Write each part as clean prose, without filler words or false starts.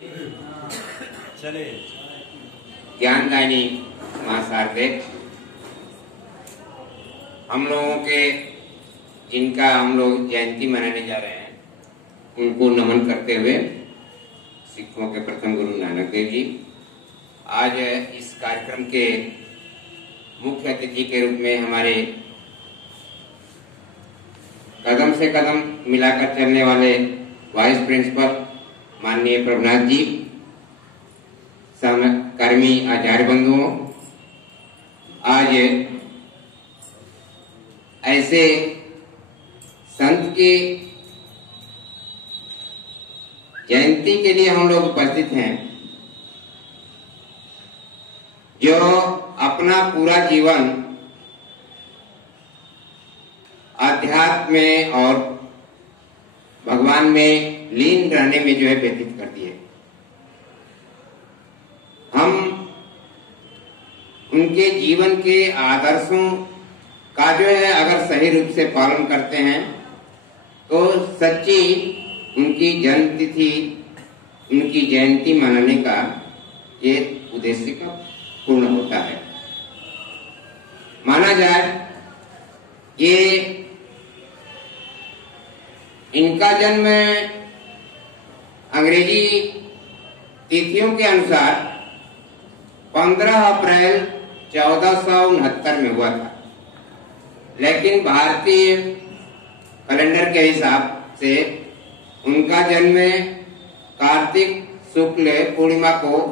चले ज्ञानदायिनी मां शारदे, हम लोगों के जिनका हम लोग जयंती मनाने जा रहे हैं उनको नमन करते हुए सिखों के प्रथम गुरु नानक देव जी आज इस कार्यक्रम के मुख्य अतिथि के रूप में हमारे कदम से कदम मिलाकर चलने वाले वाइस प्रिंसिपल माननीय प्रभुनाथ जी, सहकर्मी आचार्य बंधुओं, आज ऐसे संत की जयंती के लिए हम लोग उपस्थित हैं जो अपना पूरा जीवन अध्यात्म में और भगवान में लीन रहने में जो है व्यतीत करती है। हम उनके जीवन के आदर्शों का जो है अगर सही रूप से पालन करते हैं तो सच्ची उनकी जन्म तिथि, उनकी जयंती मनाने का ये उद्देश्य का पूर्ण होता है। माना जाए ये इनका जन्म अंग्रेजी तिथियों के अनुसार 15 अप्रैल 1469 में हुआ था, लेकिन भारतीय कैलेंडर के हिसाब से उनका जन्म कार्तिक शुक्ल पूर्णिमा को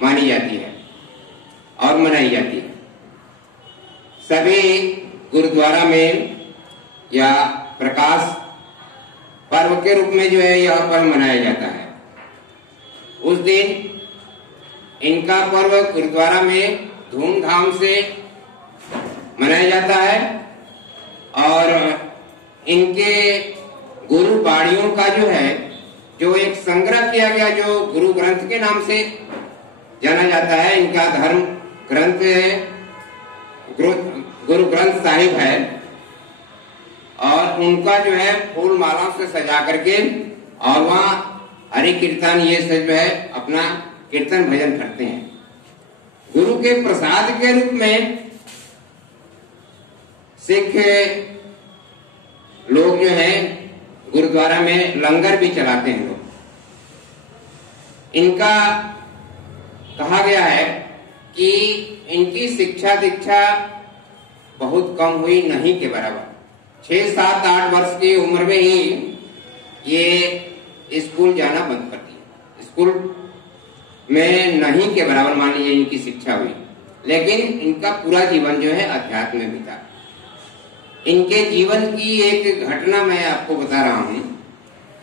मानी जाती है और मनाई जाती है। सभी गुरुद्वारा में या प्रकाश पर्व के रूप में जो है यह पर्व मनाया जाता है। उस दिन इनका पर्व गुरुद्वारा में धूमधाम से मनाया जाता है और इनके गुरु बाणियों का जो है जो एक संग्रह किया गया जो गुरु ग्रंथ के नाम से जाना जाता है, इनका धर्म ग्रंथ गुरु ग्रंथ साहिब है और उनका जो है फूल माला से सजा करके और वहाँ हरि कीर्तन ये सब जो है अपना कीर्तन भजन करते हैं। गुरु के प्रसाद के रूप में सिख लोग जो है गुरुद्वारा में लंगर भी चलाते हैं लोग। इनका कहा गया है कि इनकी शिक्षा दीक्षा बहुत कम हुई, नहीं के बराबर। 6, 7, 8 वर्ष की उम्र में ही ये स्कूल जाना बंद कर दिया। स्कूल में नहीं के बराबर मान लीजिए इनकी शिक्षा हुई, लेकिन इनका पूरा जीवन जो है अध्यात्म में बीता। इनके जीवन की एक घटना मैं आपको बता रहा हूं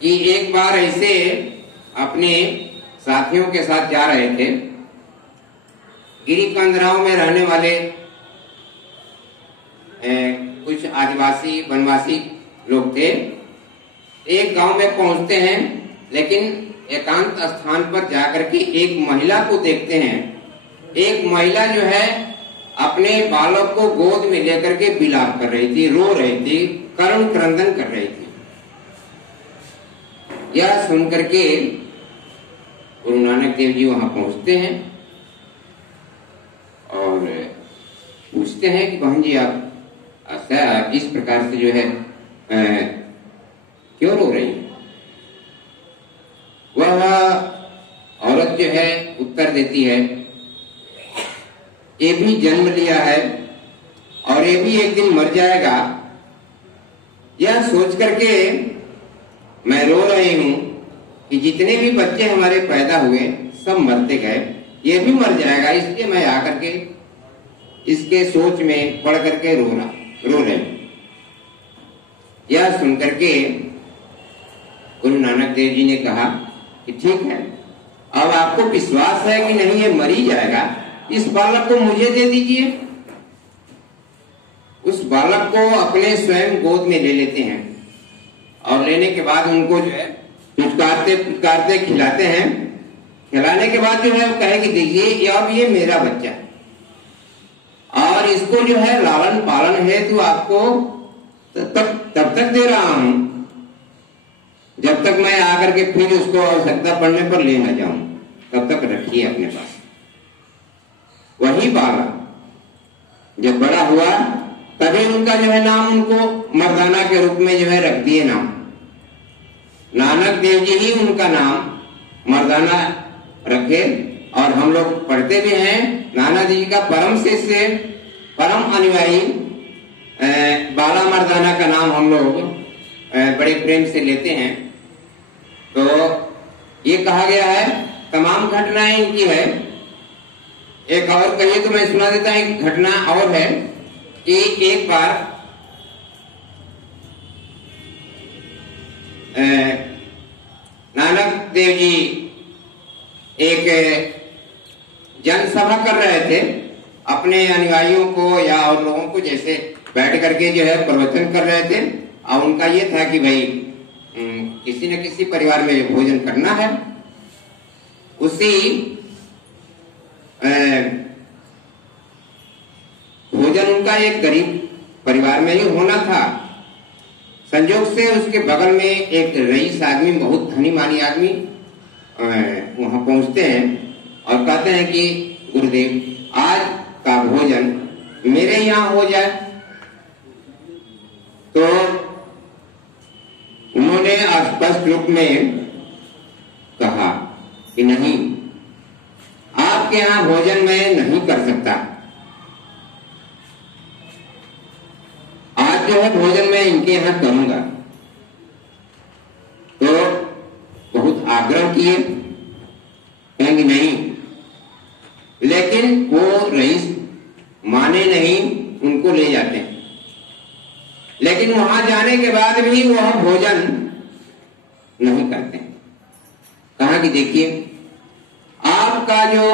कि एक बार ऐसे अपने साथियों के साथ जा रहे थे। गिरी कंदराओं में रहने वाले कुछ आदिवासी वनवासी लोग थे। एक गांव में पहुंचते हैं, लेकिन एकांत स्थान पर जाकर के एक महिला को देखते हैं। एक महिला जो है अपने बालक को गोद में लेकर के विलाप कर रही थी, रो रही थी, करुण क्रंदन कर रही थी। यह सुन करके गुरु नानक देव जी वहां पहुंचते हैं और पूछते हैं कि बहन जी आप इस प्रकार से जो है क्यों रो रही है? वह औरत जो है उत्तर देती है, ये भी जन्म लिया है और ये भी एक दिन मर जाएगा। यह सोच करके मैं रो रही हूं कि जितने भी बच्चे हमारे पैदा हुए सब मरते गए, ये भी मर जाएगा, इसलिए मैं आकर के इसके सोच में पड़ करके रो रहे हूं। यह सुनकर के गुरु नानक देव जी ने कहा कि ठीक है, अब आपको विश्वास है कि नहीं ये मर ही जाएगा, इस बालक को मुझे दे दीजिए। उस बालक को अपने स्वयं गोद में ले लेते हैं और लेने के बाद उनको जो है पुचकारते पुचकारते खिलाते हैं। खिलाने के बाद जो है वो कहे कि देखिए अब ये मेरा बच्चा है और इसको जो है लालन पालन हेतु आपको तब तक दे रहा हूं जब तक मैं आकर के फिर उसको आवश्यकता पड़ने पर ले न जाऊं, तब तक रखिए अपने पास। वही बाला जब बड़ा हुआ तभी उनका जो है नाम उनको मर्दाना के रूप में जो है रख दिए नाम। नानक देव जी ही उनका नाम मर्दाना रखे। और हम लोग पढ़ते भी हैं, नाना जी का परम शिष्य परम अनुयायी बाला मर्दाना का नाम हम लोग बड़े प्रेम से लेते हैं। तो ये कहा गया है, तमाम घटनाएं इनकी है। एक और कहिए तो मैं सुना देता हूं। एक घटना और है कि एक बार नानक देव जी एक जनसभा कर रहे थे, अपने अनुयायियों को या और लोगों को जैसे बैठ करके जो है प्रवचन कर रहे थे। और उनका ये था कि भाई किसी न किसी परिवार में जो भोजन करना है, उसी भोजन उनका एक गरीब परिवार में ही होना था। संयोग से उसके बगल में एक रईस आदमी, बहुत धनी मानी आदमी वहां पहुंचते हैं और कहते हैं कि गुरुदेव आज का भोजन मेरे यहाँ हो जाए। तो उन्होंने स्पष्ट रूप में कहा कि नहीं, आपके यहाँ भोजन मैं नहीं कर सकता। आज जो है भोजन मैं इनके यहाँ करूंगा। तो बहुत आग्रह किए, कहेंगे नहीं, लेकिन वो रईस माने नहीं, उनको ले जाते हैं। लेकिन वहां जाने के बाद भी वह भोजन नहीं करते। कहा कि देखिए, आपका जो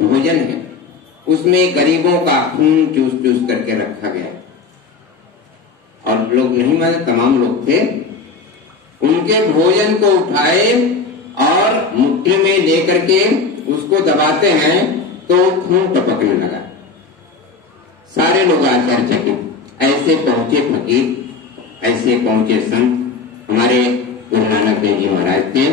भोजन है उसमें गरीबों का खून चूस चूस करके रखा गया। और लोग नहीं माने, तमाम लोग थे, उनके भोजन को उठाए और मुट्ठी में लेकर के उसको दबाते हैं तो खून टपकने लगा। सारे लोग आश्चर्यचकित। ऐसे पहुंचे फकीर, ऐसे पहुंचे संत हमारे गुरु नानक देव जी महाराज थे।